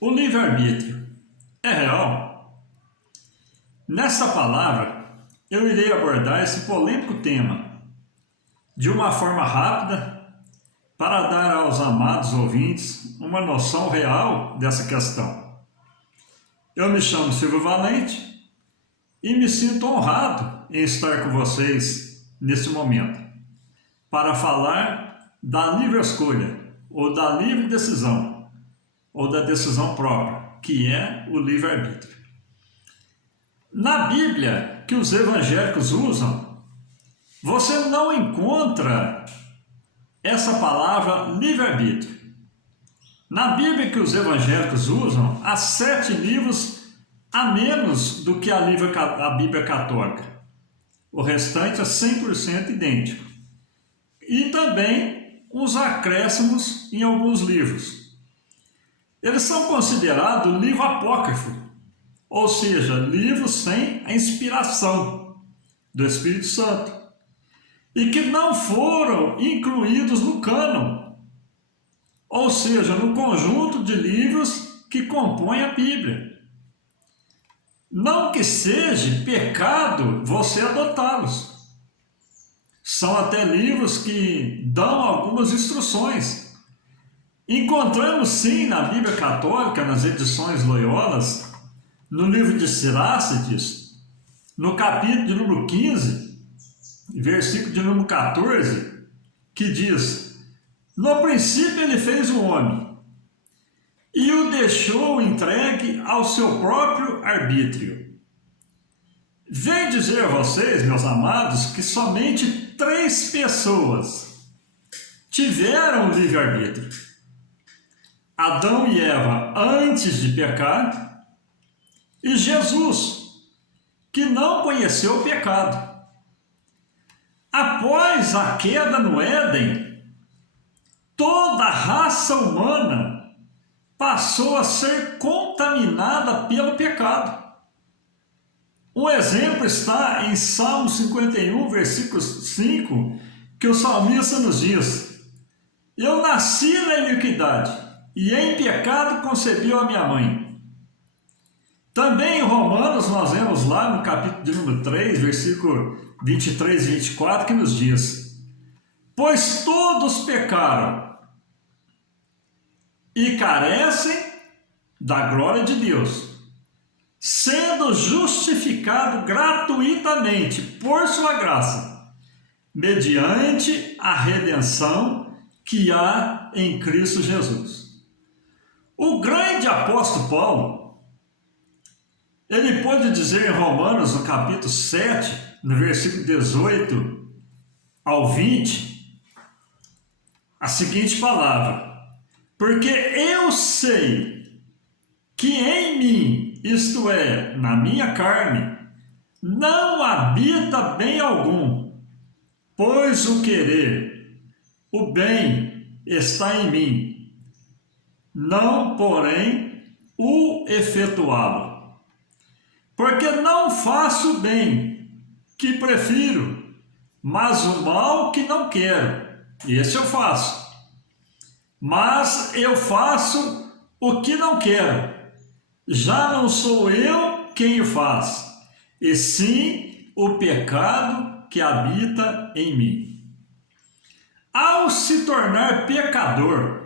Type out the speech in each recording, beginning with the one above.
O livre-arbítrio é real? Nessa palavra, eu irei abordar esse polêmico tema de uma forma rápida para dar aos amados ouvintes uma noção real dessa questão. Eu me chamo Silvio Valente e me sinto honrado em estar com vocês nesse momento para falar da livre escolha ou da livre decisão ou da decisão própria, que é o livre-arbítrio. Na Bíblia que os evangélicos usam, você não encontra essa palavra livre-arbítrio. Na Bíblia que os evangélicos usam, há 7 livros a menos do que a Bíblia católica. O restante é 100% idêntico. E também uns acréscimos em alguns livros. Eles são considerados livro apócrifo, ou seja, livros sem a inspiração do Espírito Santo, e que não foram incluídos no cânon, ou seja, no conjunto de livros que compõem a Bíblia. Não que seja pecado você adotá-los. São até livros que dão algumas instruções. Encontramos sim na Bíblia Católica, nas edições Loyolas, no livro de Sirácides, no capítulo de número 15, versículo de número 14, que diz: no princípio ele fez o homem e o deixou entregue ao seu próprio arbítrio. Venho dizer a vocês, meus amados, que somente 3 pessoas tiveram livre-arbítrio. Adão e Eva antes de pecar e Jesus, que não conheceu o pecado. Após a queda no Éden, toda a raça humana passou a ser contaminada pelo pecado. Um exemplo está em Salmo 51, versículo 5, que o salmista nos diz: eu nasci na iniquidade, e em pecado concebeu a minha mãe. Também em Romanos nós vemos lá no capítulo de número 3, versículo 23 e 24, que nos diz: pois todos pecaram e carecem da glória de Deus, sendo justificado gratuitamente por sua graça, mediante a redenção que há em Cristo Jesus. O grande apóstolo Paulo, ele pode dizer em Romanos, no capítulo 7, no versículo 18 ao 20, a seguinte palavra: porque eu sei que em mim, isto é, na minha carne, não habita bem algum, pois o querer, o bem está em mim, não, porém, o efetuá-lo. Porque não faço o bem que prefiro, mas o mal que não quero, esse eu faço. Mas eu faço o que não quero, já não sou eu quem o faz, e sim o pecado que habita em mim. Ao se tornar pecador,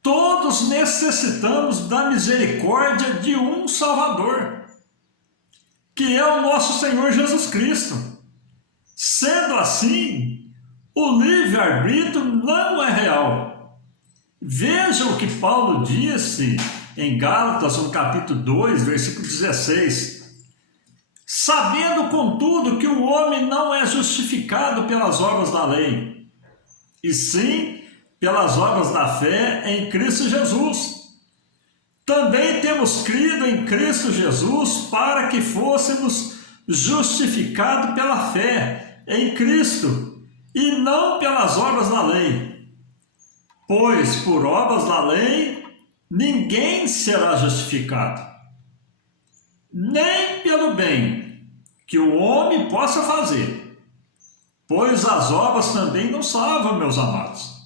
todos necessitamos da misericórdia de um Salvador, que é o nosso Senhor Jesus Cristo. Sendo assim, o livre-arbítrio não é real. Veja o que Paulo disse em Gálatas, no capítulo 2, versículo 16. Sabendo, contudo, que o homem não é justificado pelas obras da lei, e sim pelas obras da fé em Cristo Jesus. Também temos crido em Cristo Jesus para que fôssemos justificados pela fé em Cristo e não pelas obras da lei. Pois por obras da lei ninguém será justificado, nem pelo bem que o homem possa fazer, pois as obras também não salvam, meus amados.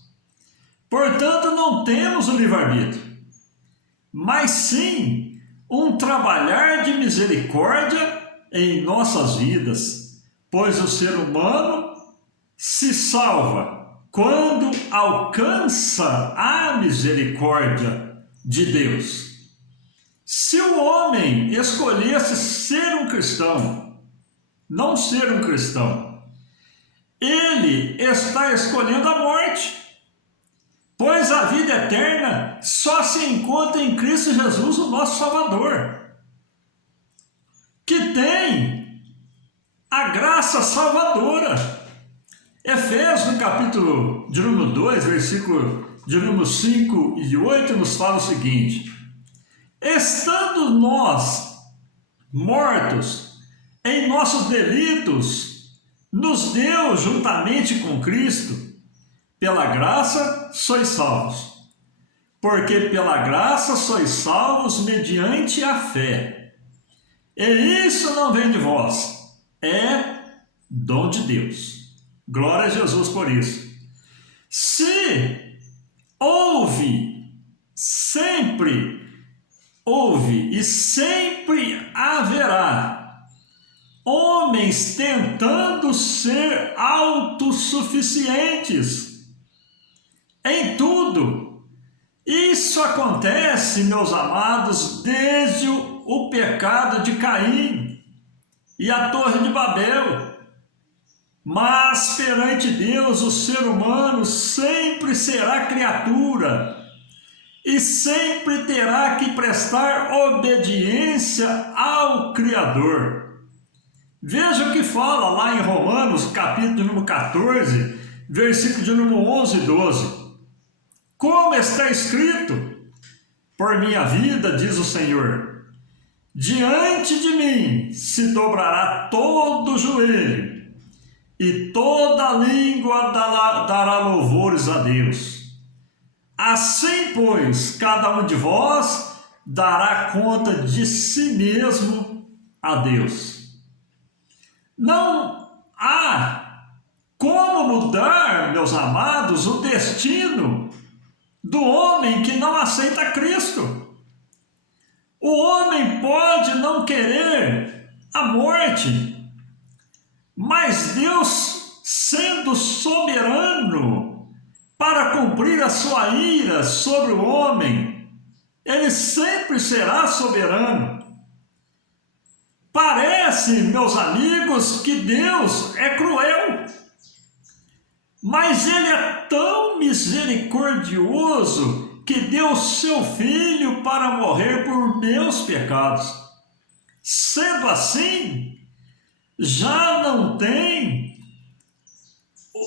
Portanto, não temos o livre-arbítrio. mas sim um trabalhar de misericórdia em nossas vidas, pois o ser humano se salva quando alcança a misericórdia de Deus. Se o homem escolhesse ser um cristão, não ser um cristão, ele está escolhendo a morte, pois a vida eterna só se encontra em Cristo Jesus, o nosso Salvador, que tem a graça salvadora. Efésios, no capítulo de número 2, versículo de número 5 e 8, nos fala o seguinte: estando nós mortos em nossos delitos, nos deu juntamente com Cristo, pela graça sois salvos. Porque pela graça sois salvos mediante a fé. E isso não vem de vós, é dom de Deus. Glória a Jesus por isso. Se sempre houve e sempre haverá homens tentando ser autossuficientes em tudo. Isso acontece, meus amados, desde o pecado de Caim e a Torre de Babel. Mas perante Deus o ser humano sempre será criatura e sempre terá que prestar obediência ao Criador. Veja o que fala lá em Romanos, capítulo número 14, versículo de número 11 e 12. Como está escrito: por minha vida, diz o Senhor, diante de mim se dobrará todo o joelho, e toda língua dará louvores a Deus. Assim, pois, cada um de vós dará conta de si mesmo a Deus. Não há como mudar, meus amados, o destino do homem que não aceita Cristo. O homem pode não querer a morte, mas Deus, sendo soberano para cumprir a sua ira sobre o homem, ele sempre será soberano. Parece, meus amigos, que Deus é cruel, mas ele é tão misericordioso que deu seu Filho para morrer por meus pecados. Sendo assim, já não tem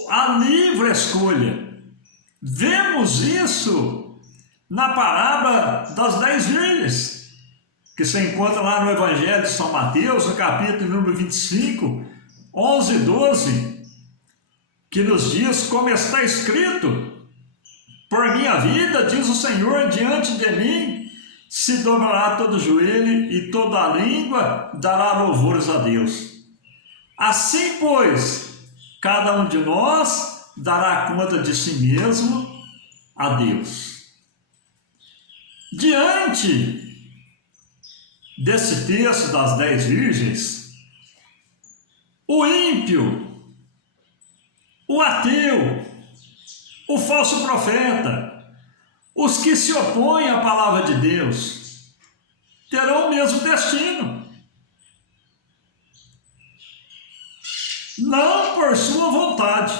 a livre escolha. Vemos isso na parábola das 10 virgens, que se encontra lá no Evangelho de São Mateus, no capítulo número 25, 11 e 12, que nos diz como está escrito: por minha vida, diz o Senhor, diante de mim se dobrará todo o joelho e toda a língua dará louvores a Deus. Assim, pois, cada um de nós dará conta de si mesmo a Deus. Diante desse texto das 10 virgens, o ímpio, o ateu, o falso profeta, os que se opõem à palavra de Deus, terão o mesmo destino. Não por sua vontade,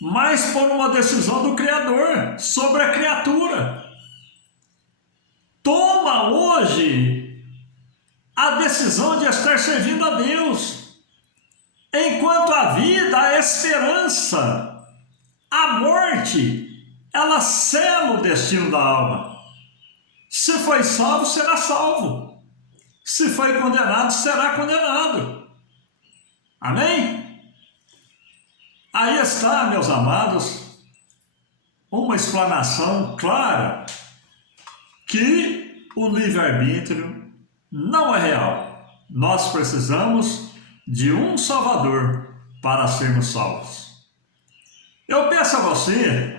mas por uma decisão do Criador sobre a criatura. Toma hoje a decisão de estar servindo a Deus, enquanto a vida, a esperança, a morte, ela sela o destino da alma. Se foi salvo, será salvo. Se foi condenado, será condenado. Amém? Aí está, meus amados, uma explanação clara que o livre-arbítrio não é real. Nós precisamos de um Salvador para sermos salvos. Eu peço a você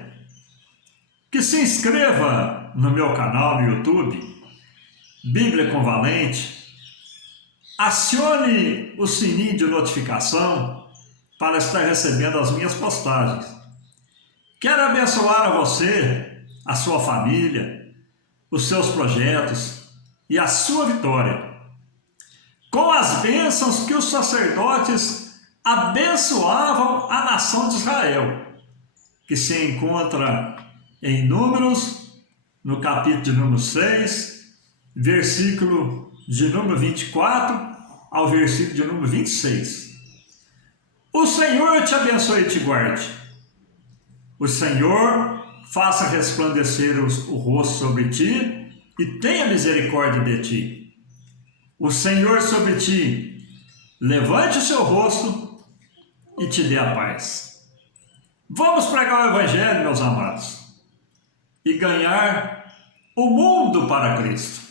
que se inscreva no meu canal no YouTube, Bíblia com Valente, acione o sininho de notificação para estar recebendo as minhas postagens. Quero abençoar a você, a sua família, os seus projetos e a sua vitória, com as bênçãos que os sacerdotes abençoavam a nação de Israel, que se encontra em Números, no capítulo de número 6, versículo de número 24 ao versículo de número 26. O Senhor te abençoe e te guarde. O Senhor faça resplandecer o rosto sobre ti e tenha misericórdia de ti. O Senhor sobre ti levante o seu rosto e te dê a paz. Vamos pregar o Evangelho, meus amados, e ganhar o mundo para Cristo.